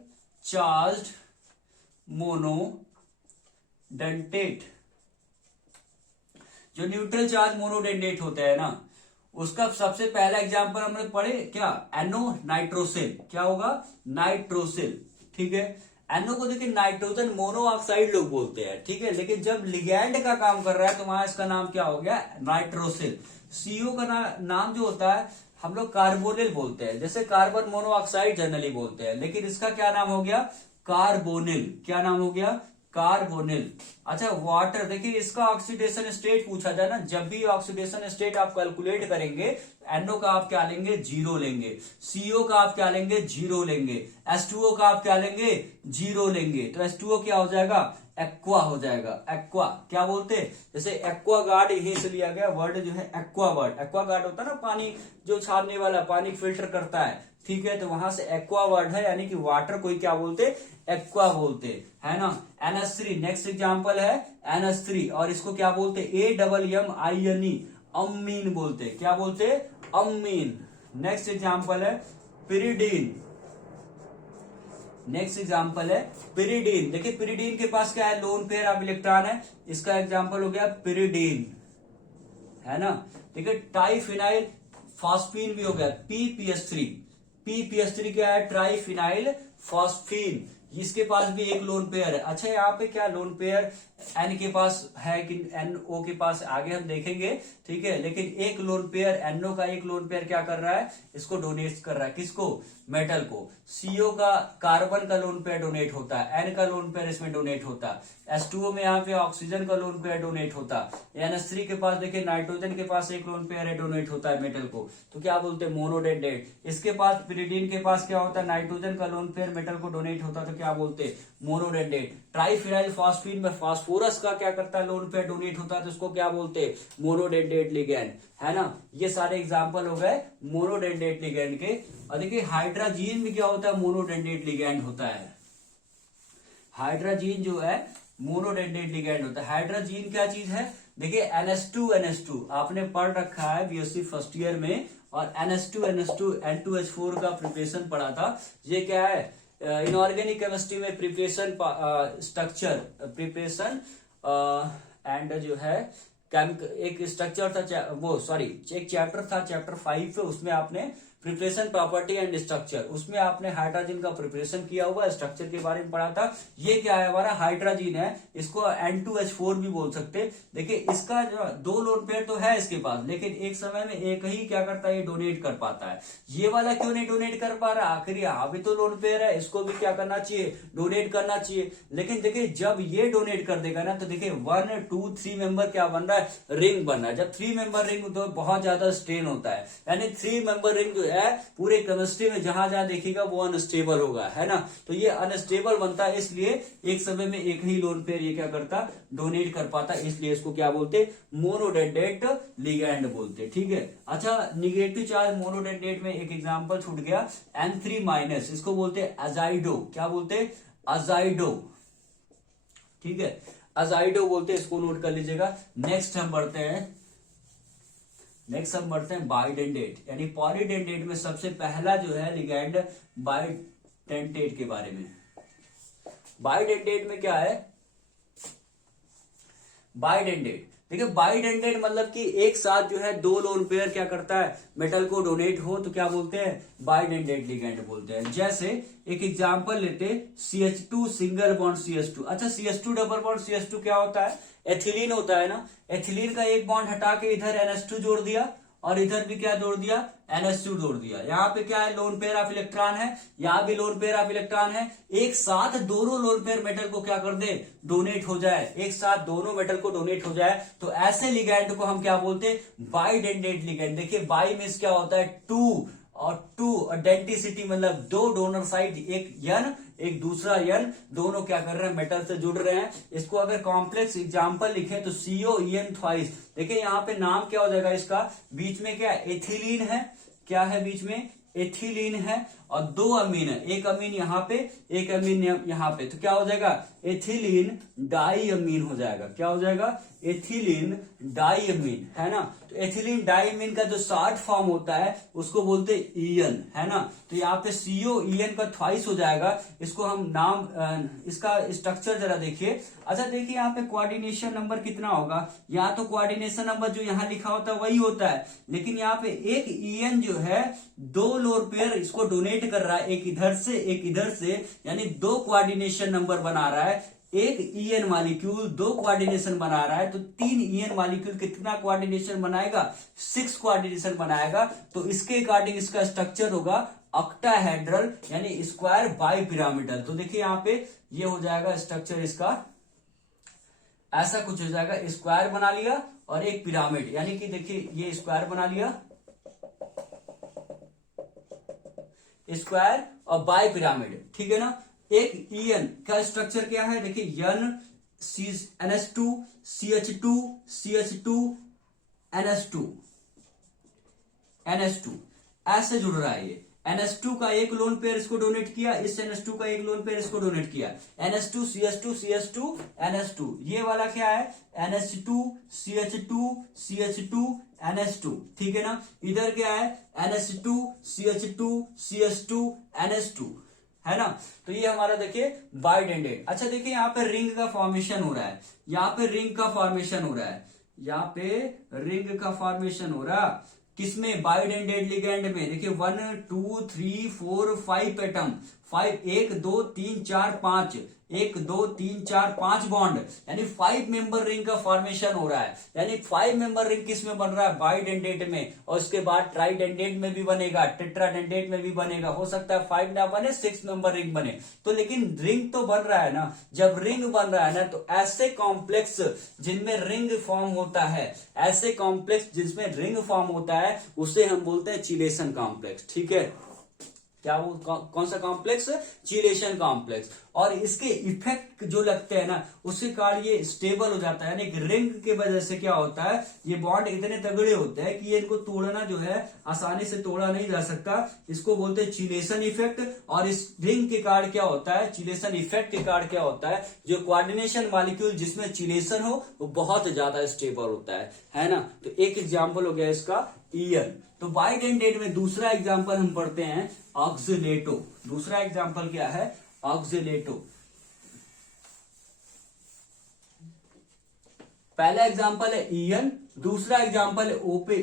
चार्ज मोनोडेंडेट, जो न्यूट्रल चार्ज मोनोडेंडेट होते हैं ना, उसका सबसे पहला एग्जांपल हमने पढ़े क्या NO नाइट्रोसिल, क्या होगा नाइट्रोसिल, ठीक है। NO को देखिए नाइट्रोजन मोनोऑक्साइड लोग बोलते हैं, ठीक है, लेकिन जब लिगैंड का काम कर रहा है तो वहां इसका नाम क्या हो गया, नाइट्रोसिल। CO का नाम जो होता है हम लोग कार्बोनिल बोलते हैं, जैसे कार्बन मोनोऑक्साइड जनरली बोलते हैं, लेकिन इसका क्या नाम हो गया, कार्बोनिल। क्या नाम हो गया, कार्बोनिल। अच्छा वाटर, देखिए इसका ऑक्सीडेशन स्टेट पूछा जाए ना, जब भी ऑक्सीडेशन स्टेट आप कैलकुलेट करेंगे, NO का आप क्या लेंगे, 0 लेंगे, CO का आप क्या लेंगे, 0 लेंगे, H2O का आप क्या लेंगे, 0 लेंगे, तो H2O क्या हो जाएगा, एक्वा हो जाएगा। एक्वा क्या बोलते हैं, जैसे एक्वा गार्ड यहीं से लिया गया वर्ड जो है एक्वा वर्ड। एक्वा गार्ड होता है ना पानी जो छानने वाला, पानी फिल्टर करता है, ठीक है, तो वहां से एक्वा वर्ड है, यानी कि वाटर कोई क्या बोलते, एक्वा बोलते है ना। NH3 नेक्स्ट एग्जांपल है NH3, और इसको क्या बोलते, AMMINE, अम्मीन बोलते, क्या बोलते, अम्मीन। नेक्स्ट एग्जांपल है पिरिडीन, नेक्स्ट एग्जांपल है पिरिडीन। देखिए पिरिडीन के पास क्या है, लोन पेयर ऑफ इलेक्ट्रॉन है, इसका एग्जांपल हो गया पिरिडीन, है ना। देखिए ट्राइफिनाइल फॉस्फीन भी हो गया, PPS3। PPS3 क्या है, ट्राइफिनाइल फॉस्फीन, इसके पास भी एक लोन पेयर है। अच्छा यहाँ पे क्या लोन पेयर N के पास है कि NO के पास, आगे हम देखेंगे, ठीक है, लेकिन एक लोन पेयर NO का एक लोन पेयर क्या कर रहा है, इसको डोनेट कर रहा है, किसको, मेटल को। CO का कार्बन का लोन पेयर डोनेट होता है, N का लोन पेयर इसमें डोनेट होता है, H2O में यहाँ पे ऑक्सीजन का लोन पेयर डोनेट होता है, NH3 के पास देखिए नाइट्रोजन के पास एक लोन पेयर है, डोनेट होता है मेटल को, तो क्या बोलते हैं, मोनोडेंडेट। इसके पास पिरिडीन के पास क्या होता है, नाइट्रोजन का लोन पेयर मेटल को डोनेट होता है, तो क्या बोलते हैं, मोनोडेंडेट। ट्राइफिनाइल फॉस्फीन में फास्फोरस का क्या करता है, लोन पेयर डोनेट होता है, तो उसको क्या बोलते हैं, मोनोडेंडेट लिगैंड, है ना। ये सारे एग्जांपल हो गए मोनोडेंडेट लिगैंड के। और देखिए हाइड्रोजीन में क्या होता है, मोनोडेंडेट लिगैंड होता है। हाइड्रोजीन जो है मोनोडेंडेट लिगैंड होता है। हाइड्रोजीन क्या चीज है, देखिए NH2 आपने पढ़ रखा है BSc फर्स्ट ईयर में, और NH2 N2H4 का प्रिपरेशन पढ़ा था। ये क्या है, इनऑर्गेनिक केमिस्ट्री में प्रिपरेशन स्ट्रक्चर प्रिपरेशन एंड जो है एक स्ट्रक्चर था, वो सॉरी एक चैप्टर था, चैप्टर 5 पे, उसमें आपने प्रिपरेशन प्रॉपर्टी एंड स्ट्रक्चर, उसमें आपने हाइड्रोजन का प्रिपरेशन किया हुआ, स्ट्रक्चर के बारे में पढ़ा था। ये क्या है, हमारा हाइड्रोजन है, इसको N2H4 भी बोल सकते। देखिए इसका जो 2 लोन पेयर तो है इसके पास, लेकिन एक समय में एक ही क्या करता है, ये डोनेट कर पाता है। ये वाला क्यों नहीं डोनेट कर पा रहा, आखिर यहाँ भी तो लोन पेयर है, इसको भी क्या करना चाहिए, डोनेट करना चाहिए। लेकिन देखिए जब ये डोनेट कर देगा ना, तो देखिए 1 2 3 मेंबर क्या बन रहा है, रिंग बन रहा है। जब 3 मेंबर रिंग तो बहुत ज्यादा स्ट्रेन होता है, यानी 3 मेंबर रिंग जो है पूरे केमिस्ट्री में जहां जहां देखिएगा वो अनस्टेबल होगा, है ना। तो ये अनस्टेबल बनता है, इसलिए एक समय में एक ही लोन पेयर ये क्या करता, डोनेट कर पाता, इसलिए इसको क्या बोलते, मोनोडेंडेट लिगैंड बोलते, ठीक है। अच्छा निगेटिव चार्ज मोनोडेंडेट में एक एग्जांपल छूट गया, N3-, इसको बोलते अजाइडो, क्या बोलते, अजाइडो, ठीक है, अजाइडो बोलते, इसको नोट कर लीजिएगा। नेक्स्ट हम बढ़ते हैं बाइडेंडेट, यानी पॉलीडेंडेट में सबसे पहला जो है लिगैंड बाइडेंडेट के बारे में। बाइडेंडेट में क्या है, बाइडेंडेट, देखिए बाइडेंडेट मतलब कि एक साथ जो है 2 लोन पेयर क्या करता है, मेटल को डोनेट हो, तो क्या बोलते हैं, बाइडेंडेट लिगैंड बोलते हैं। जैसे एक एग्जांपल लेते CH2 सिंगल बॉन्ड CH2। अच्छा CH2 डबल बॉन्ड CH2 क्या होता है, एथिलीन होता है ना। एथिलीन का एक बॉन्ड हटा के इधर NH2 जोड़ दिया, और इधर भी क्या जोड़ दिया, NH2 जोड़ दिया। यहाँ पे क्या है, लोन पेयर ऑफ इलेक्ट्रॉन है, यहाँ भी लोन पेयर ऑफ इलेक्ट्रॉन है। एक साथ दोनों लोन पेयर मेटल को क्या कर दे, डोनेट हो जाए, एक साथ दोनों मेटल को डोनेट हो जाए, तो ऐसे लिगैंड को हम क्या बोलते हैं, बाइडेंडेट लिगैंड। देखिए बाई मींस क्या होता है, 2, और डेंटिसिटी मतलब 2 डोनर साइड, एक यन एक दूसरा यन, दोनों क्या कर रहे हैं, मेटल से जुड़ रहे हैं। इसको अगर कॉम्प्लेक्स एग्जांपल लिखे तो CO-EN ट्वाइस। देखिए यहाँ पे नाम क्या हो जाएगा इसका, बीच में क्या एथिलीन है, क्या है बीच में, एथिलीन है, और 2 अमीन है, एक अमीन यहाँ पे, एक अमीन यहाँ पे, तो क्या हो जाएगा, एथिलीन डाई अमीन हो जाएगा। क्या हो जाएगा, एथिलीन डाई अमीन, है ना। तो एथिलीन डाई अमीन का जो शॉर्ट फॉर्म होता है उसको बोलते EN, है ना। तो यहाँ पे CO-EN का ट्वाइस हो जाएगा। इसको हम नाम, इसका स्ट्रक्चर जरा देखिए। अच्छा देखिए यहाँ पे कोऑर्डिनेशन नंबर कितना होगा, यहाँ तो कोऑर्डिनेशन नंबर जो यहाँ लिखा होता है वही होता है, लेकिन यहाँ पे एक EN जो है 2 लोन पेयर इसको डोनेट कोऑर्डिनेट कर रहा है, एक इधर से एक इधर से, यानी दो कोऑर्डिनेशन नंबर बना रहा है। एक ईएन मॉलिक्यूल दो कोऑर्डिनेशन बना रहा है, तो 3 ईएन मॉलिक्यूल कितना कोऑर्डिनेशन बनाएगा? 6 कोऑर्डिनेशन बनाएगा। तो इसके अकॉर्डिंग इसका स्ट्रक्चर होगा ऑक्टाहेड्रल, यानी स्क्वायर बाई पिरामिडल। तो देखिए यहाँ पे ये हो जाएगा स्ट्रक्चर इसका, ऐसा कुछ हो जाएगा। स्क्वायर बना लिया और एक पिरामिड, यानी कि देखिए ये स्क्वायर बना लिया, स्क्वायर और बाय पिरामिड, ठीक है ना। एक ईएन का स्ट्रक्चर क्या है? देखिए N NH2 CH2 CH2 NH2 ऐसे जुड़ रहा है। ये NH2 का एक लोन पेयर इसको डोनेट किया, इस NH2 का एक लोन पेयर इसको डोनेट किया, NH2 CH2 CH2 NH2। ये वाला क्या है? NH2 CH2 CH2 NH2, ठीक है ना। इधर क्या है? NH2 CH2 CH2 NH2, है ना। तो ये हमारा देखिए बाइडेंडेड। अच्छा देखिए यहाँ पे रिंग का फॉर्मेशन हो रहा है, यहाँ पे रिंग का फॉर्मेशन हो रहा है, यहाँ पे रिंग का फॉर्मेशन हो रहा किसमें? बाइडेंडेड लिगेंड में। देखिए 1 2 3 4 5 एटम, 5 1 2 3 4 5, 1 2 3 4 5 बॉन्ड, यानी 5 मेंबर रिंग का फॉर्मेशन हो रहा है। यानी 5 मेंबर रिंग किस में बन रहा है? बाइडेंडेट में। और उसके बाद ट्राइडेंडेट में भी बनेगा, टेट्राडेंडेट में भी बनेगा। हो सकता है 5 ना बने, 6 मेंबर रिंग बने, तो लेकिन रिंग तो बन रहा है ना। जब रिंग बन रहा है ना, तो ऐसे कॉम्प्लेक्स जिनमें रिंग फॉर्म होता है, ऐसे कॉम्प्लेक्स जिसमें रिंग फॉर्म होता है, उसे हम बोलते हैं चिलेशन कॉम्प्लेक्स, ठीक है। क्या वो कौन सा कॉम्प्लेक्स? Chelation complex. और इसके इफेक्ट जो लगते हैं ना, उसके कारण ये स्टेबल हो जाता है। यानी रिंग के वजह से क्या होता है, ये बॉन्ड इतने तगड़े होते हैं कि ये इनको तोड़ना जो है आसानी से तोड़ा नहीं जा सकता। इसको बोलते हैं चिलेशन इफेक्ट। और इस रिंग के कारण क्या होता है, चिलेशन इफेक्ट के कारण क्या होता है, जो कोऑर्डिनेशन मॉलिक्यूल जिसमें चिलेशन हो वो बहुत ज्यादा स्टेबल होता है ना। तो एक एग्जाम्पल हो गया इसका ईएन। तो बाइडेंडेट में दूसरा एग्जाम्पल हम पढ़ते हैं ऑक्सिलेटो। दूसरा एग्जाम्पल क्या है? ऑक्सिलेटो। पहला एग्जाम्पल है ईएन, दूसरा एग्जाम्पल है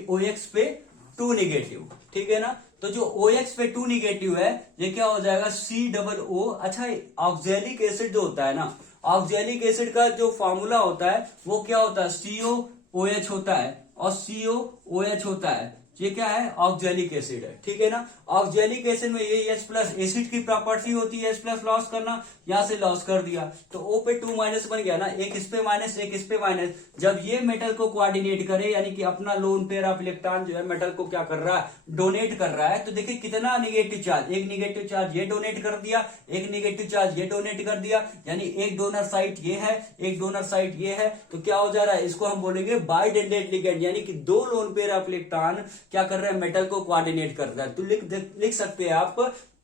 OX पे 2 निगेटिव, ठीक है ना। तो जो OX पे 2 निगेटिव है, ये क्या हो जाएगा? COO। अच्छा, ऑक्जेलिक एसिड जो होता है ना, ऑक्जेलिक एसिड का जो फॉर्मूला होता है वो क्या होता है? COOH होता है और COOH होता है। ये क्या है? ऑक्जेलिक एसिड है, ठीक है ना। ऑक्जेलिक एसिड में ये H प्लस एसिड की प्रॉपर्टी होती है, H प्लस लॉस करना, यहां से लॉस कर दिया तो O पे 2 माइनस बन गया ना, एक इस पे माइनस एक इस पे माइनस। जब ये मेटल को कोऑर्डिनेट करे, यानी कि अपना लोन पेयर ऑफ इलेक्ट्रॉन जो है मेटल को क्या कर रहा है? डोनेट कर रहा है। तो देखिए कितना निगेटिव चार्ज, एक निगेटिव चार्ज ये डोनेट कर दिया, एक निगेटिव चार्ज ये डोनेट कर दिया, यानी एक डोनर साइट ये है, एक डोनर साइट ये है। तो क्या हो जा रहा है? इसको हम बोलेंगे बाइडेंडेट लिगेंड, यानी कि दो लोन पेयर ऑफ इलेक्ट्रॉन क्या कर रहे हैं? मेटल को कोऑर्डिनेट कर रहा है। तो लिख सकते हैं आप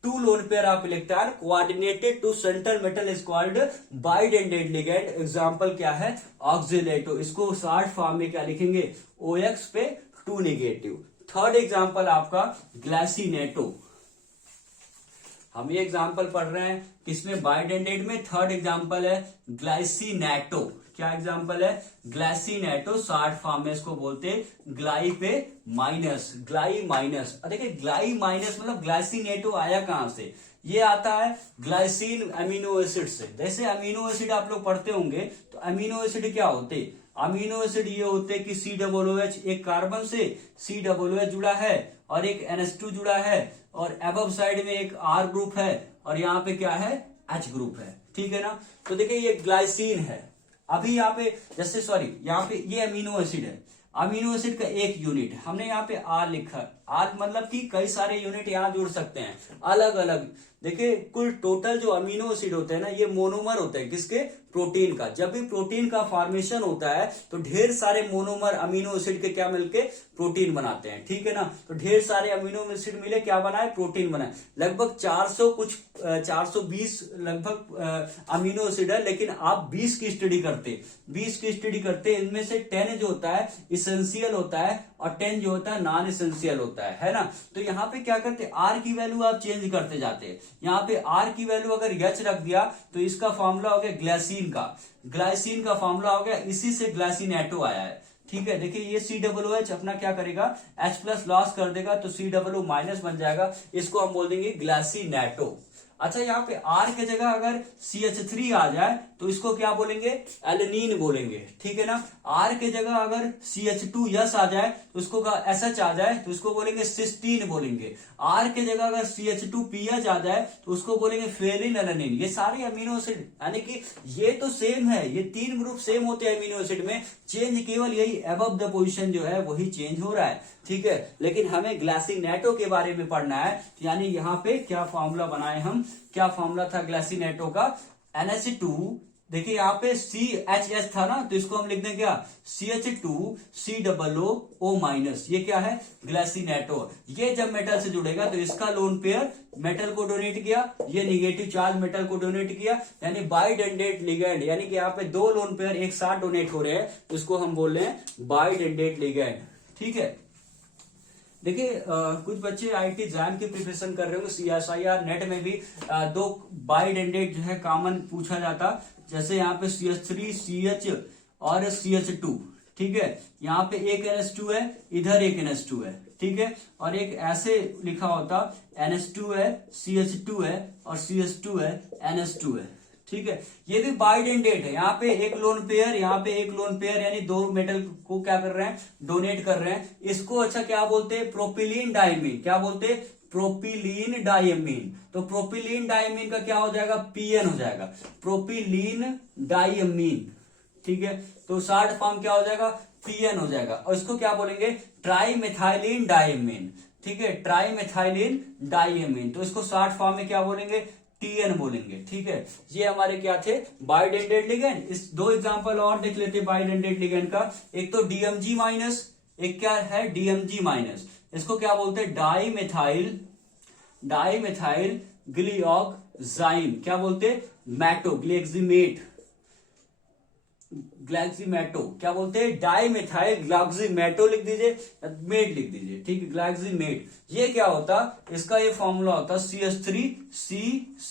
2 lone pair of electron coordinated to central metal is called bidentate ligand. Example क्या है? ऑक्सिलेटो। इसको शॉर्ट फॉर्म में क्या लिखेंगे? OX पे 2 निगेटिव। थर्ड एग्जांपल आपका ग्लासिनेटो। हम ये एग्जांपल पढ़ रहे हैं किसमें? बाइडेंडेट में। थर्ड एग्जांपल है ग्लाइसिनेटो। क्या एग्जांपल है? ग्लाइसिनेटो। शॉर्ट फॉर्म में इसको बोलते हैं ग्लाई पे माइनस, ग्लाई माइनस। देखिए ग्लाई माइनस मतलब ग्लाइसिनेटो आया कहां से? ये आता है ग्लाइसिन अमीनो एसिड से। जैसे अमीनो एसिड आप लोग पढ़ते होंगे, तो अमीनो एसिड क्या होते? अमीनो एसिड ये होते कि COOH, एक कार्बन से COOH जुड़ा है और एक NH2 जुड़ा है, और अबव साइड में एक R ग्रुप है और यहाँ पे क्या है? H ग्रुप है, ठीक है ना। तो देखिए ये ग्लाइसिन है। अभी यहाँ पे जैसे यहाँ पे ये अमीनो एसिड है, अमीनो एसिड का एक यूनिट हमने यहाँ पे R लिखा है। R मतलब कि कई सारे यूनिट यहाँ जुड़ सकते हैं अलग अलग। देखिए कुल टोटल जो अमीनो एसिड होते हैं ना, ये मोनोमर होते हैं किसके? प्रोटीन का। जब भी प्रोटीन का फॉर्मेशन होता है तो ढेर सारे मोनोमर अमीनो एसिड के क्या मिलके प्रोटीन बनाते हैं, ठीक है ना। तो ढेर सारे अमीनो एसिड मिले क्या बनाए? प्रोटीन बनाए। लगभग 420 लगभग अमीनो एसिड है, लेकिन आप 20 की स्टडी करते इनमें से 10 जो होता है इसेंशियल होता है और 10 जो होता है नॉन इसेंशियल होता है ना। तो यहाँ पे क्या करते? R की वैल्यू आप चेंज करते जाते हैं। यहाँ पे R की वैल्यू अगर H रख दिया तो इसका फॉर्मूला हो गया ग्लाइसिन का। ग्लाइसिन का फॉर्मूला हो गया, इसी से ग्लासिनेटो आया है। ठीक है, देखिए ये COOH अपना क्या करेगा, H प्लस लॉस कर देगा तो COO माइनस बन जाएगा, इसको हम बोल देंगे ग्लासिनेटो। अच्छा, यहाँ पे R के जगह अगर CH3 आ जाए तो इसको क्या बोलेंगे, एलेनीन बोलेंगे, ठीक है ना। R के जगह अगर CH2 आ जाए तो उसको SH आ जाए तो उसको बोलेंगे सिस्टीन बोलेंगे। R के जगह अगर CH2PH आ जाए तो उसको बोलेंगे फेलिन एलेनिन। ये सारे अमीनो एसिड, यानी कि ये तो सेम है, ये 3 ग्रुप सेम होते हैं अमीनो एसिड में, चेंज केवल यही अबव द पोजीशन जो है वही चेंज हो रहा है, ठीक है। लेकिन हमें ग्लासिनेटो के बारे में पढ़ना है, यानी यहाँ पे क्या फॉर्मूला बनाए हम, क्या फॉर्मूला था ग्लासिनेटो का, NH2, देखिए यहाँ पे CHS था ना, तो इसको हम लिख दें क्या, CH2COO माइनस, ये क्या है, ग्लासिनेटो। ये जब मेटल से जुड़ेगा तो इसका लोन पेयर मेटल को डोनेट किया, ये निगेटिव चार्ज मेटल को डोनेट किया, यानी बाइडेंडेट लिगेंड, यानी कि यहाँ पे 2 लोन पेयर एक साथ डोनेट हो रहे हैं, तो इसको हम बोल रहे हैं बाइडेंडेट लिगेंड, ठीक है। देखिए कुछ बच्चे IIT एग्जाम की प्रिपरेशन कर रहे हो, CSIR नेट में भी 2 बाइडेंडेट जो है कॉमन पूछा जाता, जैसे यहाँ पे CH3 CH और CH2, ठीक है। यहाँ पे एक NH2 है, इधर एक NH2 है, ठीक है, और एक ऐसे लिखा होता NH2 है, CH2 है और CH2 है, NH2 है, ठीक है। ये भी बाइडेंडेट है, यहाँ पे एक लोन पेयर, यहाँ पे एक लोन पेयर, यानी 2 मेटल को क्या कर रहे हैं, डोनेट कर रहे हैं। इसको अच्छा क्या बोलते हैं, प्रोपिलीन डाइमीन, क्या बोलते हैं, प्रोपिलीन डाइमीन। तो प्रोपिलीन डाइमीन का क्या हो जाएगा, PN हो जाएगा, प्रोपिलीन डाइमीन, ठीक है। तो शॉर्ट फॉर्म क्या हो जाएगा, PN हो जाएगा, और इसको क्या बोलेंगे, ट्राइमेथाइलिन डाइमीन, ठीक है, ट्राइमेथाइलिन डाइमीन। तो इसको शॉर्ट फॉर्म में क्या बोलेंगे, TN बोलेंगे, ठीक है। ये हमारे क्या थे, बाइडेंडेट लिगेंड। इस 2 एग्जांपल और देख लेते हैं बाइडेंडेट लिगेंड का। एक तो DMG माइनस, एक क्या है, DMG माइनस। इसको क्या बोलते हैं, डाइमेथाइल ग्लियोक्साइम, क्या बोलते हैं, मैटो, ग्लैक्सीमेटो, क्या बोलते हैं, डाइमेथाइल ग्लैक्सीमेटो लिख दीजिए, मेट लिख दीजिए, ठीक है, ग्लैक्सीमेट। ये क्या होता, इसका ये फॉर्मूला होता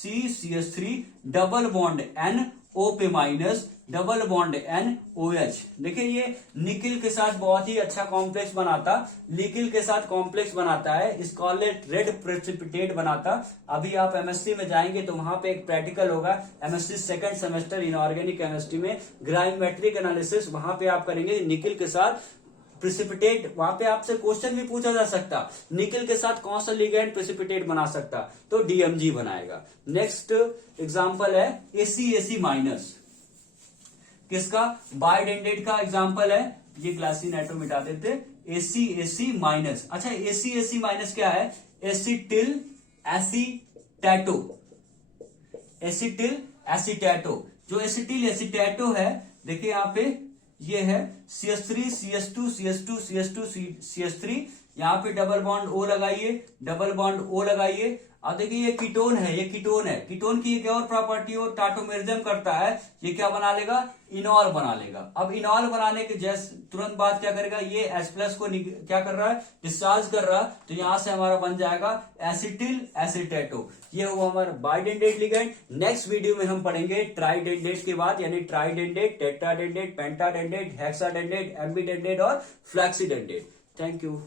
CH3 डबल बॉन्ड NO पे माइनस, डबल बॉन्ड NOH। देखिए ये निकिल के साथ बहुत ही अच्छा कॉम्प्लेक्स बनाता, निकिल के साथ कॉम्प्लेक्स बनाता है, स्कारलेट रेड प्रेसिपिटेट बनाता। अभी आप MSc में जाएंगे तो वहां पे एक प्रैक्टिकल होगा, MSc second semester inorganic chemistry में, ग्राइमेट्रिक एनालिसिस, वहां पे आप करेंगे निकिल के साथ प्रेसिपिटेट। वहां पे आपसे क्वेश्चन भी पूछा जा सकता, निकिल के साथ कौन सा लिगेंड प्रेसिपिटेट बना सकता, तो DMG बनाएगा। नेक्स्ट एग्जांपल है ACAC माइनस, किसका, बाइडेंडेट का एग्जांपल है, ये ग्लासिनेटो मिटा देते, ACAC माइनस। अच्छा, ACAC माइनस क्या है, एसिटिल एसीटैटो, एसिटिल एसीटैटो। जो एसिटिल एसीटैटो है, देखिए यहाँ पे ये है CH3 CH2 CH2 CH2 CH3, यहाँ पे डबल बॉन्ड O लगाइए, डबल बॉन्ड O लगाइए। अब देखिए ये कीटोन है, ये कीटोन है, कीटोन की एक और प्रॉपर्टी और टाटोमेरिज्म करता है, ये क्या बना लेगा, इनॉल बना लेगा। अब इनॉल बनाने के जैसे तुरंत बाद क्या करेगा, ये H प्लस को क्या कर रहा है, डिस्चार्ज कर रहा है, तो यहां से हमारा बन जाएगा एसिटिल एसीटैटो। ये हुआ हमारा बाइडेंडेट लिगेंड। नेक्स्ट वीडियो में हम पढ़ेंगे ट्राइडेंडेट के बाद, यानी ट्राइडेंडेट, टेट्राडेंडेट, पेंटाडेंडेट, हेक्साडेंडेट, एम्बीडेंडेट और फ्लैक्सीडेंडेट। Thank you.